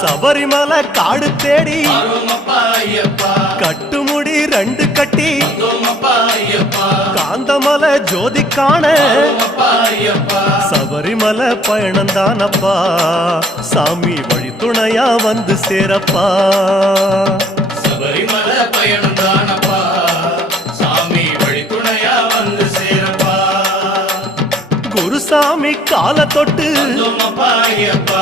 சபரிமலை காடு தேடி கட்டுமுடி 2 கட்டி காந்தமலை ஜோதி காண சபரிமலை பயணந்தானப்பா சாமி வழி துணையா வந்து சேரப்பா சபரிமலை பயணந்தானப்பா சாமி வழி துணையா வந்து சேரப்பா குருசாமி கால தொட்டு